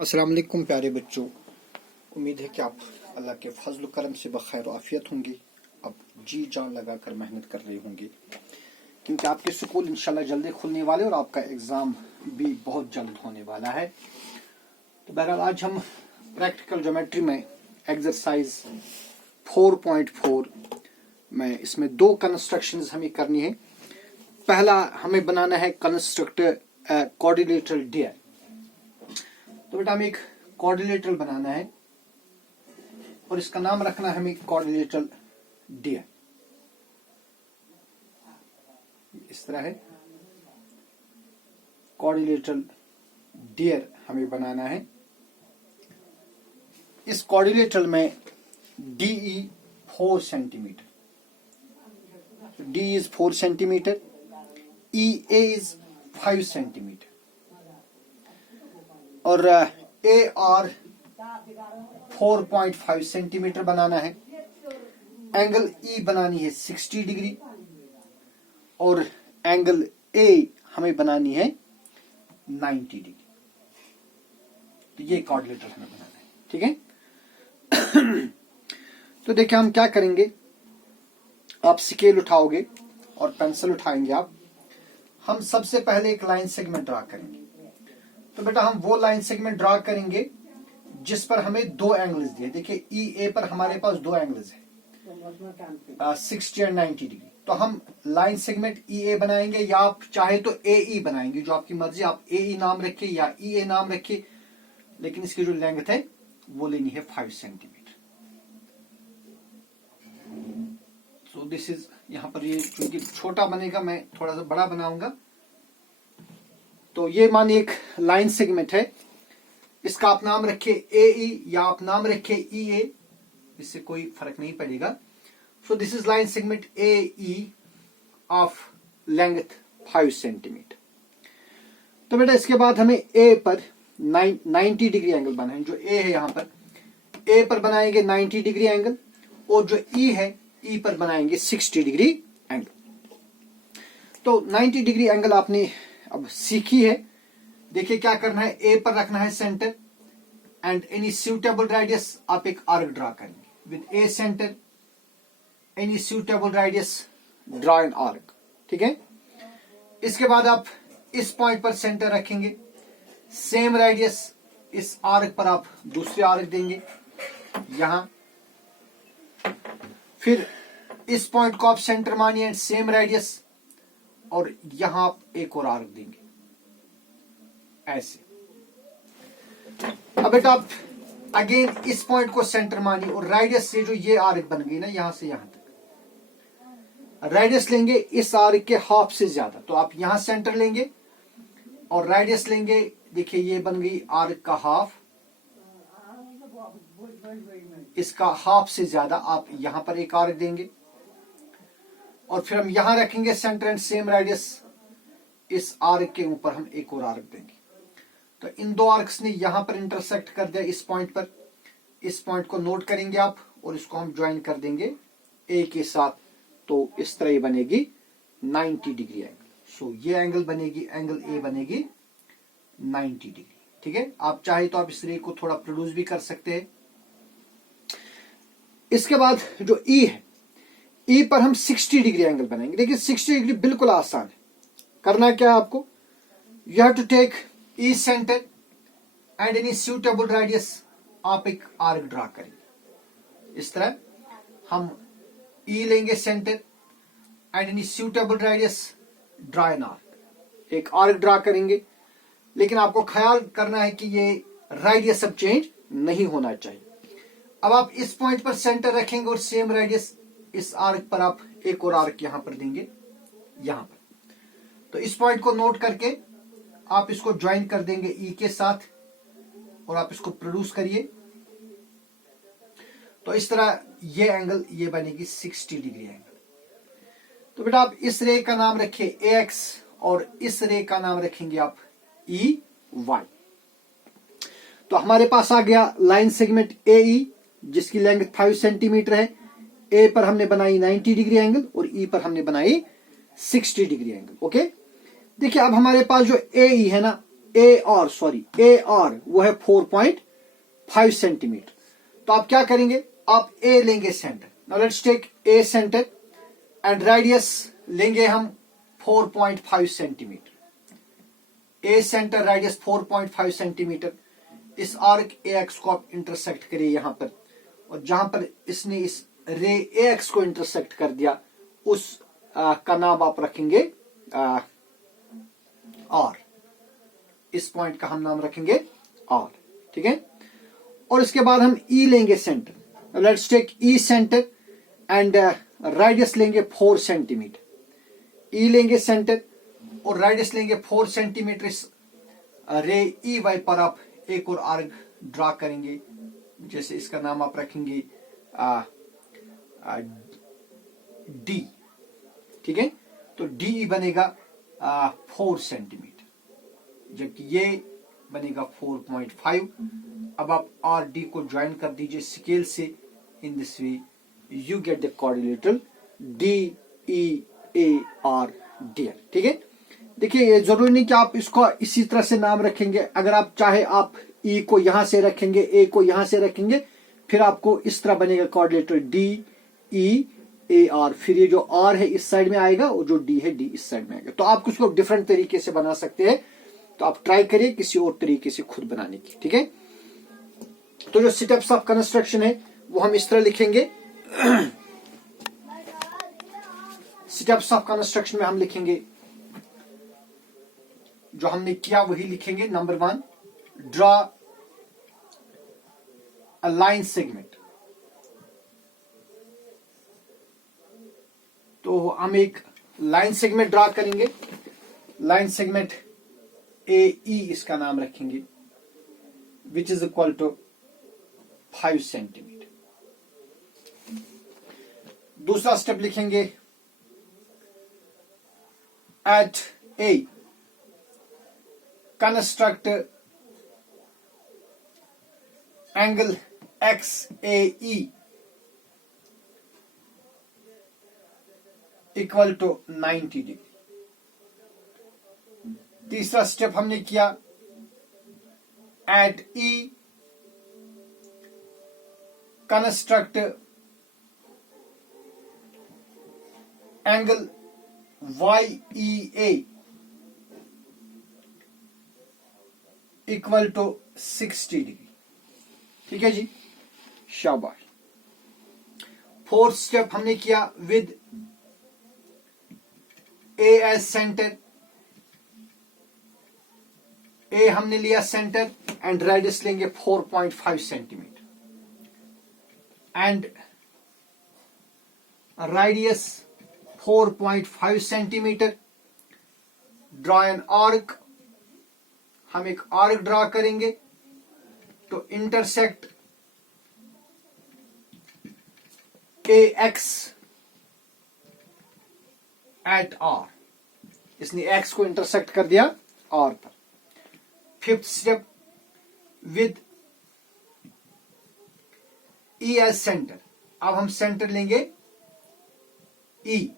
अस्सलाम वालेकुम प्यारे बच्चों, उम्मीद है कि आप अल्लाह के फजल करम से बखैर आफियत होंगे। अब जी जान लगाकर मेहनत कर रहे होंगे क्योंकि आपके स्कूल इंशाल्लाह जल्दी खुलने वाले और आपका एग्ज़ाम भी बहुत जल्द होने वाला है। तो बहरहाल आज हम प्रैक्टिकल ज्योमेट्री में एक्सरसाइज 4.4 में इसमें दो कंस्ट्रक्शंस हमें करनी है। पहला हमें बनाना है कंस्ट्रक्ट कोऑर्डिनेटर डियर। तो बेटा हमें एक कोऑर्डिनेटर बनाना है और इसका नाम रखना है हमें कोऑर्डिनेटर डियर। इस तरह है, कोऑर्डिनेटर डियर हमें बनाना है। इस कोऑर्डिनेटर में DE 4 centimetre, D is 4 centimetre, EA is 5 centimetre और AR 4.5 सेंटीमीटर बनाना है। एंगल E बनानी है 60 डिग्री और एंगल A हमें बनानी है 90 डिग्री। तो ये कोऑर्डिनेटर हमें बनाना है, ठीक है। तो देखिए हम क्या करेंगे, आप स्केल उठाओगे और पेंसिल उठाएंगे आप। हम सबसे पहले एक लाइन सेगमेंट ड्रा करेंगे। तो बेटा हम वो लाइन सेगमेंट ड्रा करेंगे जिस पर हमें दो एंगल्स दिए। देखिए EA पर हमारे पास दो एंगल्स है 60 और 90 डिग्री। तो हम लाइन सेगमेंट EA बनाएंगे या आप चाहे तो AE बनाएंगे, जो आपकी मर्जी। आप AE नाम रखिए या EA नाम रखिए, लेकिन इसकी जो लेंथ है वो लेनी है 5 सेंटीमीटर। सो दिस इज, यहां पर ये क्योंकि छोटा बनेगा मैं थोड़ा सा बड़ा बनाऊंगा। तो ये मानिए एक लाइन सेगमेंट है, इसका आप नाम रखिए AE या आप नाम रखिए EA, इससे कोई फर्क नहीं पड़ेगा। So this is line segment AE of length 5 centimetre. तो बेटा इसके बाद हमें A पर 90 डिग्री एंगल बनाना है। जो A है यहां पर A पर बनाएंगे 90 डिग्री एंगल और जो E है E पर बनाएंगे 60 डिग्री एंगल। तो 90 डिग्री एंगल आपने अब सीखी है। देखिए क्या करना है, A पर रखना है centre and any suitable radius आप एक आर्क ड्रा करेंगे with A centre, any suitable radius draw an arc, ठीक है। इसके बाद आप इस पॉइंट पर सेंटर रखेंगे, सेम रेडियस इस आर्क पर आप दूसरे आर्क देंगे यहां। फिर इस पॉइंट को आप सेंटर मानिए एंड सेम रेडियस, और यहां आप एक और आर्क देंगे ऐसे। अब बेटा आप अगेन इस पॉइंट को सेंटर मानिए और रेडियस से जो ये आर्क बन गई ना यहां से यहां तक, रेडियस लेंगे इस आर्क के हाफ से ज्यादा। तो आप यहां सेंटर लेंगे और रेडियस लेंगे, देखिए ये बन गई आर्क का हाफ, इसका हाफ से ज्यादा आप यहां पर एक आर्क देंगे और फिर हम यहां रखेंगे सेंटर एंड सेम रेडियस, इस आर्क के ऊपर हम एक और आर्क देंगे। तो इन दो आर्क्स ने यहां पर इंटरसेक्ट कर दिया इस पॉइंट पर। इस पॉइंट को नोट करेंगे आप और इसको हम ज्वाइन कर देंगे A के साथ। तो इस तरह ये बनेगी 90 डिग्री एंगल। सो ये एंगल बनेगी, एंगल A बनेगी 90 डिग्री, ठीक है। आप चाहे तो आप इस रे को थोड़ा प्रोड्यूस भी कर सकते हैं। इसके बाद जो E है, E पर हम 60 डिग्री एंगल बनाएंगे। देखिए 60 डिग्री बिल्कुल आसान है। करना क्या है आपको, you have to take E center and any suitable radius आप एक आर्क ड्रा करेंगे। इस तरह हम E लेंगे center and any suitable radius draw an arc, एक आर्क ड्रा करेंगे। लेकिन आपको ख्याल करना है कि ये रेडियस अब चेंज नहीं होना चाहिए। अब आप इस पॉइंट पर सेंटर रखेंगे और सेम रेडियस इस आर्क पर आप एक और आर्क यहां पर देंगे यहां पर। तो इस पॉइंट को नोट करके आप इसको ज्वाइन कर देंगे E के साथ और आप इसको प्रोड्यूस करिए। तो इस तरह ये एंगल ये बनेगी 60 डिग्री एंगल। तो बेटा आप इस रे का नाम रखिए AX और इस रे का नाम रखेंगे आप EY। तो हमारे पास आ गया लाइन सेगमेंट AE जिसकी लेंथ 5 सेंटीमीटर है। A पर हमने बनाई 90 डिग्री एंगल और E पर हमने बनाई 60 डिग्री एंगल, ओके। देखिए अब हमारे पास जो AE है ना, ए आर वो है 4.5 सेंटीमीटर। तो आप क्या करेंगे, आप ए लेंगे center. Now let's take A center and radius लेंगे हम 4.5 centimeter. A center radius 4.5 centimeter. इस आर्क ए एक्स को आप इंटरसेक्ट करिए यहां पर, और जहां पर इसने इस रे ए एक्स को इंटरसेक्ट कर दिया उस का नाम आप रखेंगे आर। इस पॉइंट का हम नाम रखेंगे आर, ठीक है। और इसके बाद हम ई लेंगे center. Let's take E center and radius लेंगे 4 सेंटीमीटर। ई लेंगे सेंटर और रेडियस लेंगे 4 सेंटीमीटर। इस रे ई वाई पर आप एक और आर्क ड्रा करेंगे, जैसे इसका नाम आप रखेंगे डी, ठीक है। तो डी बनेगा 4 सेंटीमीटर, जबकि ये बनेगा 4.5। अब आप आर डी को ज्वाइन कर दीजिए स्केल से। In this way you get the quadrilateral D E A R D, ठीक है। देखिए ये जरूरी नहीं कि आप इसको इसी तरह से नाम रखेंगे। अगर आप चाहे आप ई को यहां से रखेंगे, ए को यहां से रखेंगे, फिर आपको इस तरह बनेगा quadrilateral D E A R. फिर ये जो आर है इस साइड में आएगा और जो डी है डी इस साइड में आएगा। तो आप उसको डिफरेंट तरीके से बना सकते हैं। तो आप ट्राई करिए किसी और तरीके से खुद बनाने की, ठीक है। तो जो स्टेप्स ऑफ कंस्ट्रक्शन है वो हम इस तरह लिखेंगे। स्टेप्स ऑफ कंस्ट्रक्शन में हम लिखेंगे, जो हमने किया वही लिखेंगे। Number 1, draw a line segment. तो हम एक लाइन सेगमेंट ड्रॉ करेंगे। लाइन सेगमेंट ए ई इसका नाम रखेंगे, which is equal to 5 centimeter. दूसरा स्टेप लिखेंगे, at A construct angle X A E equal to 90 degree. तीसरा स्टेप हमने किया, at E construct angle Y E A equal to 60 degree, ठीक है जी, शाबाश। फोर्थ स्टेप हमने किया, with A as centre. A हमने लिया सेंटर एंड रेडियस लेंगे 4.5 centimeter and radius 4.5 centimeter. Draw an arc. हम एक आर्क ड्रॉ करेंगे तो intersect A X at R. इसने एक्स को इंटरसेक्ट कर दिया आर पर। Fifth step, with E as center. अब हम सेंटर लेंगे ई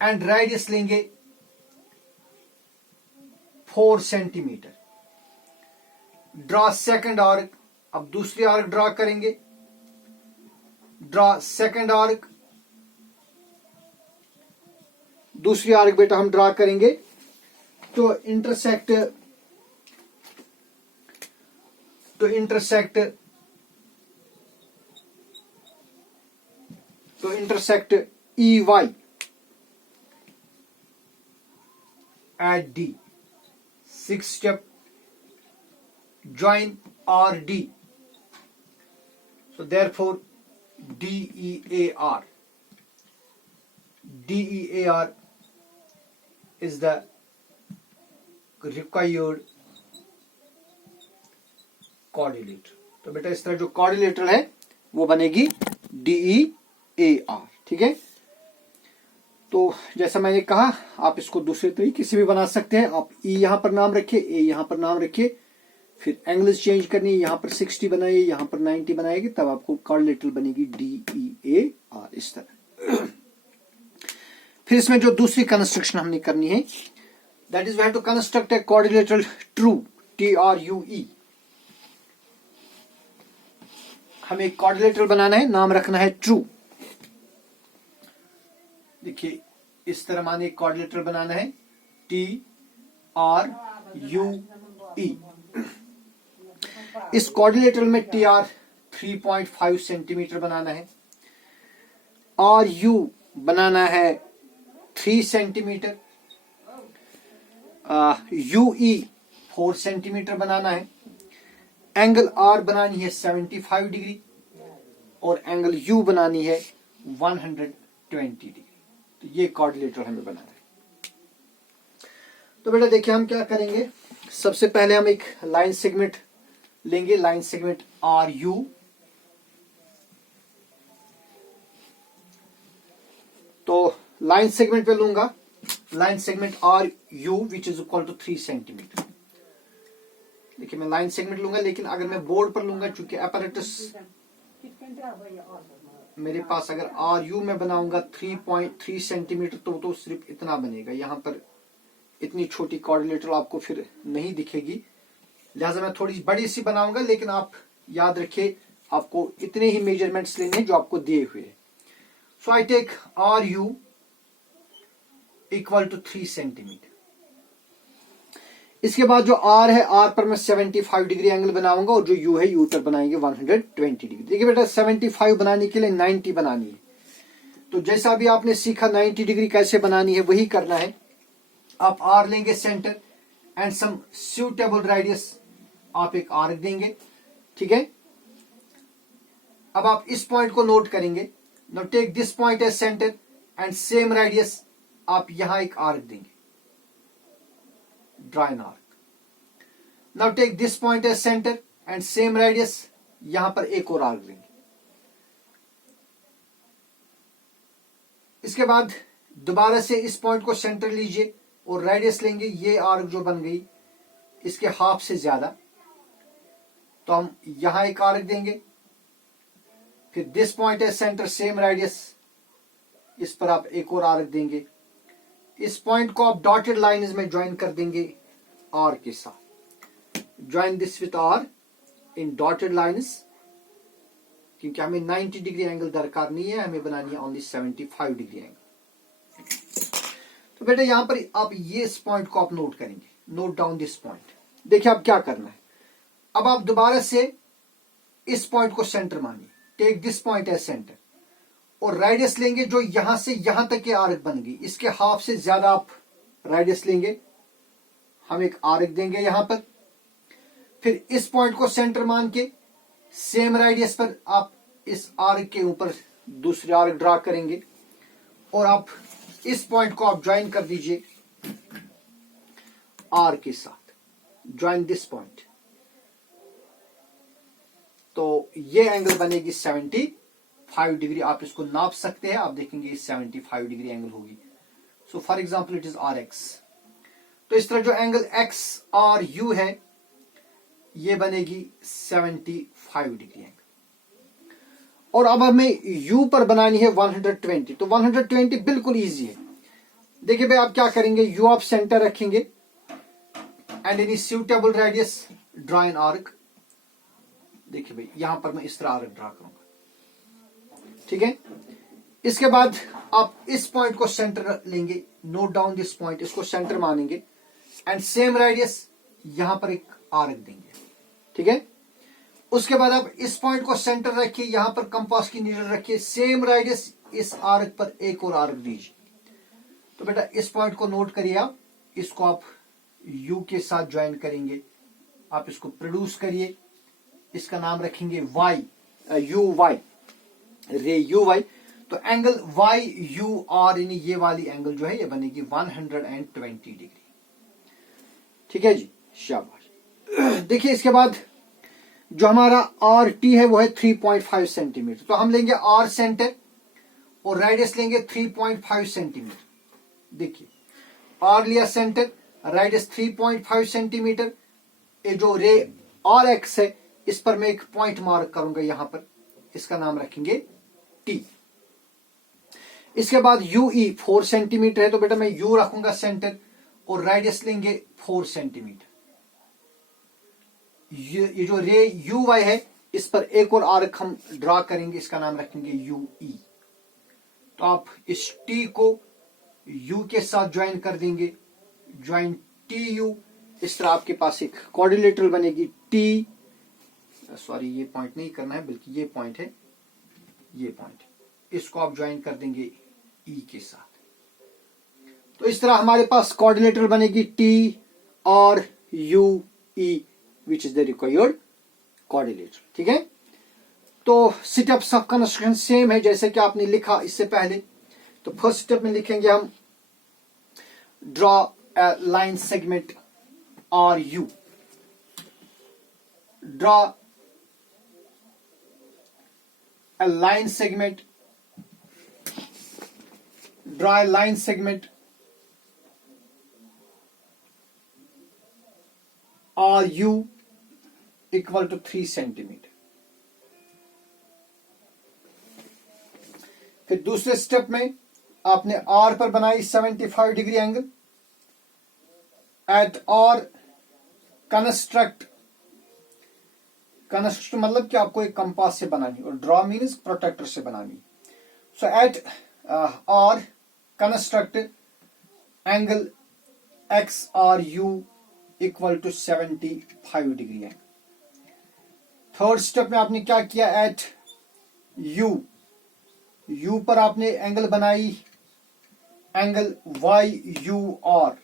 एंड रेडियस लेंगे 4 सेंटीमीटर। Draw second arc. अब दूसरी आर्क ड्रॉ करेंगे। Draw second arc. दूसरी आर्क बेटा हम ड्रॉ करेंगे तो intersect E Y at D. Six step, join RD. So therefore DEAR is the required coordinator. तो बेटा इस तरह जो कोऑर्डिनेटर है वो बनेगी DEAR, ठीक है। तो जैसा मैंने कहा आप इसको दूसरे तरीके से भी बना सकते हैं। आप E यहां पर नाम रखिए, A यहां पर नाम रखिए, फिर एंगल्स चेंज करनी है, यहां पर 60 बनाइए, यहां पर 90 बनाएगी, तब आपको कोऑर्डिनेटर बनेगी DEAR इस तरह। फिर इसमें जो दूसरी कंस्ट्रक्शन हमने करनी है That is, we have to construct a quadrilateral true, TRUE. हमें एक quadrilateral बनाना है, नाम रखना है true. देखिए इस तरह माने एक quadrilateral बनाना है, TRUE. इस quadrilateral में TR 3.5 सेंटीमीटर बनाना है, RU बनाना है 3 सेंटीमीटर, UE 4 सेंटीमीटर बनाना है, एंगल R बनानी है 75 डिग्री और एंगल U बनानी है 120 डिग्री. तो ये क्वाड्रिलेटरल हमें बनाना है. तो बेटा देखिए हम क्या करेंगे, सबसे पहले हम एक लाइन सेगमेंट लेंगे, लाइन सेगमेंट RU. तो लाइन सेगमेंट पे लूंगा line segment RU which is equal to 3 centimeter. देखिए मैं लाइन सेगमेंट लूंगा, लेकिन अगर मैं बोर्ड पर लूंगा, चूंकि अपैरेटस मेरे पास अगर RU में बनाऊंगा 3.3 सेंटीमीटर तो सिर्फ इतना बनेगा. यहां पर इतनी छोटी क्वाड्रिलेटरल आपको फिर नहीं दिखेगी, लिहाजा मैं थोड़ी बड़ी सी बनाऊंगा. लेकिन आप याद रखिए आपको इतने ही मेजरमेंट्स लेने हैं जो आपको दिए हुए हैं. So I take RU equal to 3 centimetre. इसके बाद जो R है, R पर मैं 75 डिग्री एंगल बनाऊंगा और जो U है U पर बनाएंगे 120 डिग्री. देखिए बेटा 75 बनाने के लिए 90 बनानी है. तो जैसा भी आपने सीखा 90 डिग्री कैसे बनानी है वही करना है. आप R लेंगे center and some suitable radius, आप एक आर्क देंगे. ठीक है, अब आप इस पॉइंट को नोट करेंगे. Now take this point as center and same radius, आप यहां एक आर्क देंगे, draw an arc. Now take this point as center and same radius, यहां पर एक और आर्क देंगे. इसके बाद दोबारा से इस पॉइंट को सेंटर लीजिए और रेडियस लेंगे. ये आर्क जो बन गई इसके हाफ से ज्यादा, तो हम यहां एक आर्क देंगे. फिर this point as center, same radius, इस पर आप एक और आर्क देंगे. इस पॉइंट को आप डॉटेड लाइंस में ज्वाइन कर देंगे R के साथ. Join this with R in dotted lines, क्योंकि हमें 90 डिग्री एंगल दरकार नहीं है, हमें बनानी है ओनली 75 डिग्री एंगल. तो बेटा यहां पर आप ये इस पॉइंट को आप नोट करेंगे, नोट डाउन दिस पॉइंट. देखिए अब क्या करना है. अब आप दोबारा से इस पॉइंट को सेंटर मानिए, take this point as center और रेडियस लेंगे जो यहां से यहां तक के आर्क बन गई, इसके हाफ से ज्यादा आप रेडियस लेंगे. हम एक आर्क देंगे यहां पर. फिर इस पॉइंट को सेंटर मान के सेम रेडियस पर आप इस आर्क के ऊपर दूसरे आर्क ड्रा करेंगे और आप इस पॉइंट को आप ज्वाइन कर दीजिए R के साथ. ज्वाइन दिस पॉइंट, तो ये एंगल बनेगी 75 डिग्री. आप इसको नाप सकते हैं, आप देखेंगे 75 डिग्री एंगल होगी. So for example it is RX. तो इस तरह जो एंगल XRU है ये बनेगी 75 डिग्री एंगल. और अब हमें U पर बनानी है 120. तो 120 बिल्कुल इजी है. देखिए भाई आप क्या करेंगे, U आप सेंटर रखेंगे and any suitable radius draw an arc. देखिए भाई यहां पर मैं इस तरह आर्क ड्रा करूंगा. ठीक है, इसके बाद आप इस पॉइंट को सेंटर लेंगे, नोट डाउन दिस पॉइंट, इसको सेंटर मानेंगे एंड सेम रेडियस यहां पर एक आर्क देंगे. ठीक है, उसके बाद आप इस पॉइंट को सेंटर रखिए, यहां पर कंपास की नीडल रखिए, सेम रेडियस इस आर्क पर एक और आर्क दीजिए. तो बेटा इस पॉइंट को नोट करिए, आप इसको आप U के साथ ज्वाइन करेंगे. आप इसको प्रोड्यूस करिए, इसका नाम रखेंगे Y, UY, रे UY. तो एंगल YUR यानी ये वाली एंगल जो है ये बनेगी 120 डिग्री. ठीक है जी, शाबाश. देखिए इसके बाद जो हमारा RT है वो है 3.5 सेंटीमीटर. तो हम लेंगे R सेंटर और रेडियस लेंगे 3.5 सेंटीमीटर. देखिए R लिया सेंटर, रेडियस 3.5 सेंटीमीटर. ये जो रे RX है इस पर मैं एक पॉइंट मार्क करूंगा यहां पर, इसका नाम रखेंगे T. इसके बाद UE 4 सेंटीमीटर है, तो बेटा मैं U रखूंगा सेंटर और रेडियस लेंगे 4 सेंटीमीटर। ये जो रे यू वाई है, इस पर एक और आर्क हम ड्रा करेंगे, इसका नाम रखेंगे यू ई। तो आप इस टी को यू के साथ ज्वाइन कर देंगे, ज्वाइन टी यू। इस तरह आपके पास एक क्वाड्रिलेटरल बनेगी टी, सॉरी ये पॉइंट नहीं करना है बल्कि ये पॉइंट है, ये पॉइंट, इसको आप ज्वाइन कर देंगे ई के साथ। तो इस तरह हमारे पास क्वाड्रिलेटरल बनेगी टी और you E which is the required quadrilateral. ठीक है, तो स्टेप्स ऑफ कंस्ट्रक्शन सेम है जैसे कि आपने लिखा इससे पहले। तो फर्स्ट स्टेप में लिखेंगे हम draw a line segment R U, draw a line segment, draw a line segment RU equal to 3 centimeter. फिर दूसरे स्टेप में आपने R पर बनाई 75 degree angle. At R construct मतलब कि आपको एक कंपास से बनानी और ड्रॉ मीन्स प्रोटेक्टर से बनानी। So at R construct angle XRU equal to 75 degree है। थर्ड स्टेप में आपने क्या किया, एट U पर आपने एंगल बनाई, angle YUR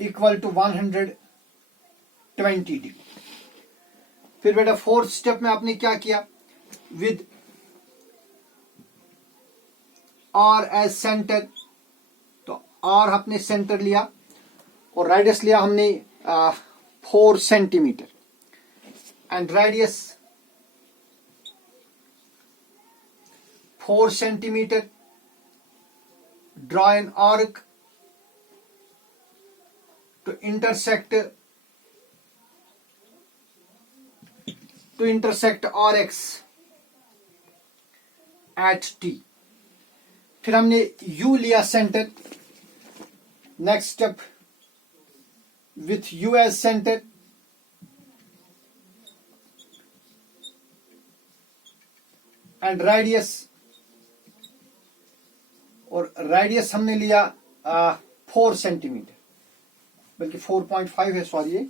equal to 120 degree. फिर बेटा फोर्थ स्टेप में आपने क्या किया, विद R एज सेंटर, तो R आपने सेंटर लिया और रेडियस लिया हमने 4 centimeter and radius 4 centimeter. Draw an arc to intersect RX at T। फिर हमने U लिया center. Next step with U as center, and radius, और रेडियस हमने लिया 4 सेंटीमीटर बल्कि 4.5 है, सॉरी ये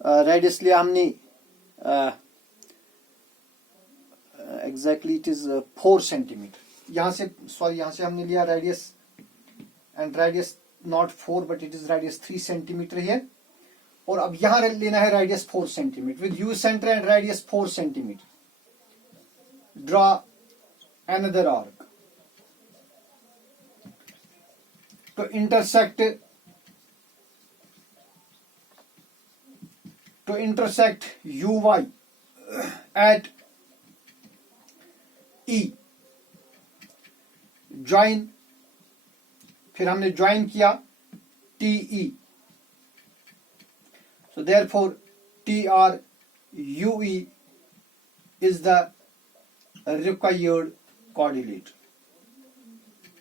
रेडियस लिया हमने एग्जैक्टली इट इज 4 सेंटीमीटर। यहां से सॉरी यहां से हमने लिया radius, and radius not 4 but it is radius 3 centimeter है। और अब यहां लेना है radius 4 centimeter with U center and radius 4 centimeter. Draw another arc to intersect UY at E। Join, फिर हमने ज्वाइन किया TE। So therefore TRUE is the required coordinator.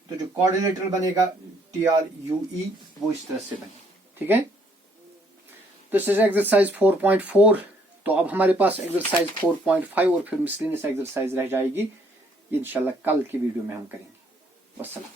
तो जो कोऑर्डिनेटर बनेगा TRUE वो इस तरह से बने। ठीक है, तो इस एक्सरसाइज 4.4। तो अब हमारे पास एक्सरसाइज 4.5 और फिर मिसलेनियस एक्सरसाइज रह जाएगी, इंशाल्लाह कल की वीडियो में हम करेंगे। वस्सलाम।